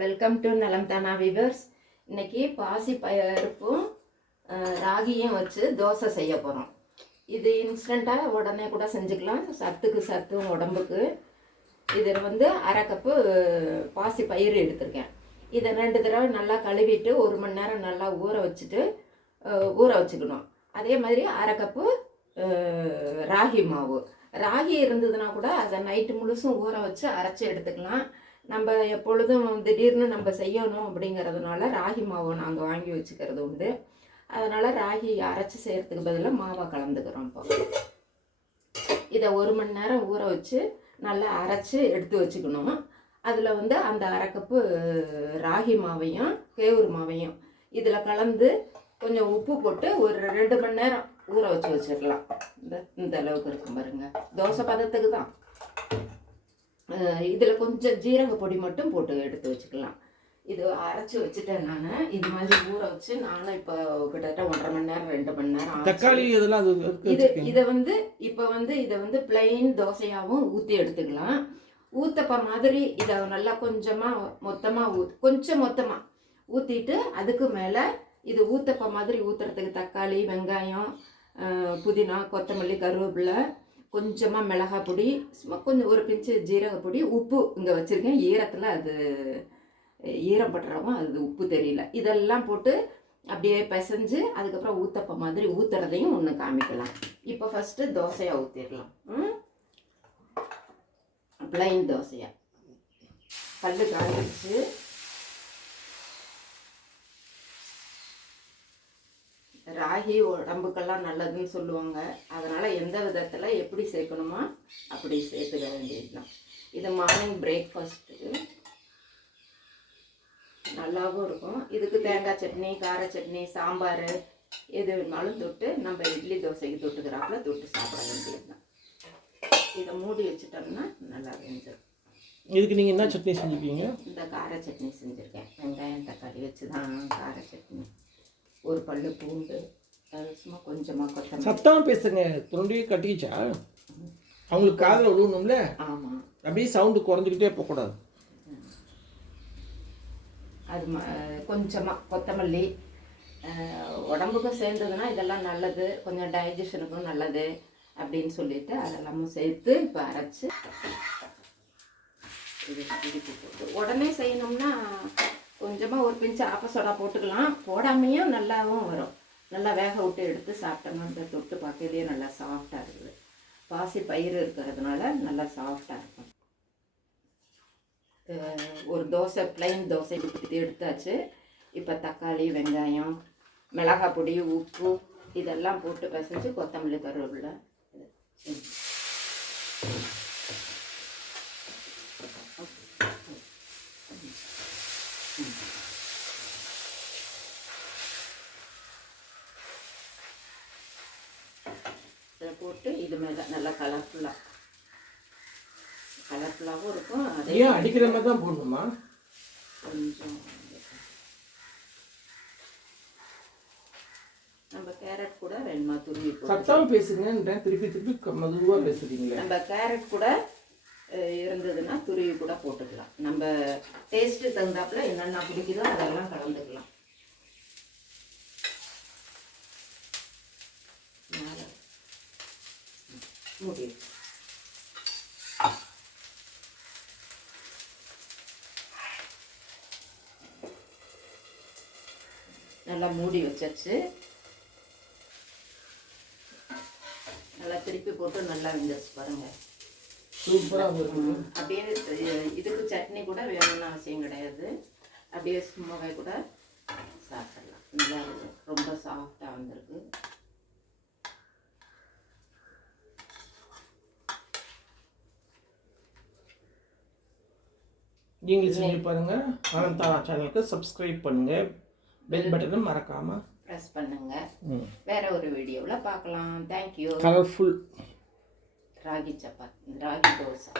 Welcome to நலம் தானா viewers. இன்னைக்கு பாசி பருப்பும் ராகியும் வச்சு தோசை செய்ய போகிறோம். இது இன்ஸ்டண்ட்டாக உடனே கூட செஞ்சுக்கலாம். சத்துக்கு சத்தும் உடம்புக்கு. இதில் வந்து அரை கப்பு பாசி பயிறு எடுத்திருக்கேன். இதை 2 தடவை நல்லா கழுவிட்டு 1 மணி நேரம் நல்லா ஊற வச்சுக்கணும். அதே மாதிரி அரை கப்பு ராகி மாவு. ராகி இருந்ததுன்னா கூட அதை நைட்டு முழுசும் ஊற வச்சு அரைச்சி எடுத்துக்கலாம். நம்ம எப்பொழுதும் திடீர்னு நம்ம செய்யணும் அப்படிங்கிறதுனால ராகி மாவை நாங்கள் வாங்கி வச்சுக்கிறது உண்டு. அதனால் ராகி அரைச்சி செய்கிறதுக்கு பதிலாக மாவை கலந்துக்கிறோம். இப்போ இதை 1 மணி நேரம் ஊற வச்சு நல்லா அரைச்சி எடுத்து வச்சுக்கணும். அதில் வந்து அந்த அரை கப்பு ராகி மாவையும் கேவுரு மாவையும் இதில் கலந்து கொஞ்சம் உப்பு போட்டு ஒரு 2 மணி நேரம் ஊற வச்சிடலாம். இந்த அளவுக்கு இருக்கும் பாருங்கள். தோசை பதத்துக்கு தான். இதில் கொஞ்சம் ஜீரக பொடி மட்டும் போட்டு எடுத்து வச்சுக்கலாம். இது அரைச்சி வச்சுட்டேன் நான். இது மாதிரி ஊற வச்சு நானும் இப்போ கிட்டத்தட்ட 1.5 மணி நேரம் 2 மணி நேரம் தக்காளி இதெல்லாம் இதை வந்து இப்போ வந்து இதை வந்து பிளெயின் தோசையாகவும் ஊற்றி எடுத்துக்கலாம். ஊத்தப்ப மாதிரி இதை நல்லா மொத்தமாக ஊற்றிட்டு அதுக்கு மேலே இது ஊத்தப்ப மாதிரி ஊற்றுறதுக்கு தக்காளி, வெங்காயம், புதினா, கொத்தமல்லி, கருவேப்பிலை, கொஞ்சமாக மிளகாய் பொடி, கொஞ்சம் ஒரு பிஞ்சு ஜீரக பொடி, உப்பு இங்கே வச்சுருக்கேன். ஈரத்தில் அது ஈரம் பட்டுறவும் அது உப்பு தெரியல. இதெல்லாம் போட்டு அப்படியே பிசைஞ்சு அதுக்கப்புறம் ஊத்தப்ப மாதிரி ஊற்றுறதையும் ஒன்று காமிக்கலாம். இப்போ ஃபஸ்ட்டு தோசையாக ஊற்றிடலாம். பிளைன் தோசையாக கல் காய்ச்சி ராகி உடம்புக்கெல்லாம் நல்லதுன்னு சொல்லுவாங்க. அதனால் எந்த விதத்தில் எப்படி சேர்க்கணுமோ அப்படி சேர்த்துக்க வேண்டியது தான். இது மார்னிங் பிரேக்ஃபாஸ்ட்டுக்கு நல்லாவும் இருக்கும். இதுக்கு தேங்காய் சட்னி, கார சட்னி, சாம்பார் எது வேணாலும் தொட்டு நம்ம இட்லி தோசைக்கு தொட்டுக்கிறாப்புல தொட்டு சாப்பிட வேண்டியது தான். இதை மூடி வச்சுட்டோம்னா நல்லா வெந்துடும். இதுக்கு நீங்கள் என்ன சட்னி செஞ்சுருக்கீங்க? இந்த கார சட்னி செஞ்சுருக்கேன். வெங்காயம் தக்காளி வச்சு தான் கார சட்னி. ஒரு பல்லு பூண்டு, சும்மா கொஞ்சமாக கொத்தமல்லி. சத்தமாக பேசுங்க. தொண்டையே கட்டிக்கிச்சா? அவங்களுக்கு காதில் விழுவணும்ல. ஆமாம். அப்படியே சவுண்டு குறைஞ்சிக்கிட்டே போகக்கூடாது. அது கொஞ்சமாக கொத்தமல்லி உடம்புக்கும் சேர்ந்ததுன்னா இதெல்லாம் நல்லது, கொஞ்சம் டைஜஷனுக்கும் நல்லது அப்படின்னு சொல்லிட்டு அதெல்லாமும் சேர்த்து இப்போ அரைச்சி இது இடிப்பு போட்டு உடனே செய்யணும்னா கொஞ்சமாக ஒரு பிஞ்சு ஆப்பசோடா போட்டுக்கலாம். போடாமையும் நல்லாவும் வரும். நல்லா வேக விட்டு எடுத்து சாப்பிட்டோம்னா இந்த தொட்டு பார்க்கறதே நல்லா சாஃப்டாக இருக்குது. பாசி பயிறு இருக்கிறதுனால நல்லா சாஃப்டாக இருக்கும். ஒரு தோசை பிளைன் தோசை எடுத்தாச்சு. இப்போ தக்காளி, வெங்காயம், மிளகாய் பொடி, உப்பு இதெல்லாம் போட்டு பிசைஞ்சு கொத்தமல்லி, கருவேப்பிலை இதை போட்டு இது மேலே நல்லா கலர்ஃபுல்லாகவும் இருக்கும். அதே அடிக்கிற மாதிரி தான் போடணுமா? கொஞ்சம் நம்ம கேரட் கூட ரெண்டுமா துருவி சத்தம் பேசுங்க. திருப்பி மெதுவாக பேசுறீங்களே. நம்ம கேரட் கூட இருந்ததுன்னா துருவி கூட போட்டுக்கலாம். நம்ம டேஸ்ட்டு தகுந்தாப்புல என்னென்ன பிடிக்குதோ அதெல்லாம் கலந்துக்கலாம். மூடி நல்லா மூடி வச்சாச்சு. நல்லா திருப்பி போட்டு நல்லா வெந்துச்சு பாருங்கள். சூப்பராக இருக்கும். அப்படியே இதுக்கு சட்னி கூட வேணும்னு அவசியம் கிடையாது. அப்படியே சும்மாவே கூட சாப்பிடலாம். நல்லா இருக்கும். ரொம்ப சாஃப்டாக வந்திருக்கு. நீங்களும் செஞ்சு பாருங்கள். நலம் தானா சேனலுக்கு சப்ஸ்கிரைப் பண்ணுங்கள். பெல் பட்டனை மறக்காமல் ப்ரெஸ் பண்ணுங்கள். வேற ஒரு வீடியோவில் பார்க்கலாம். தேங்க்யூ. கலர்ஃபுல் ராகி சப்பாத்தி, ராகி தோசை.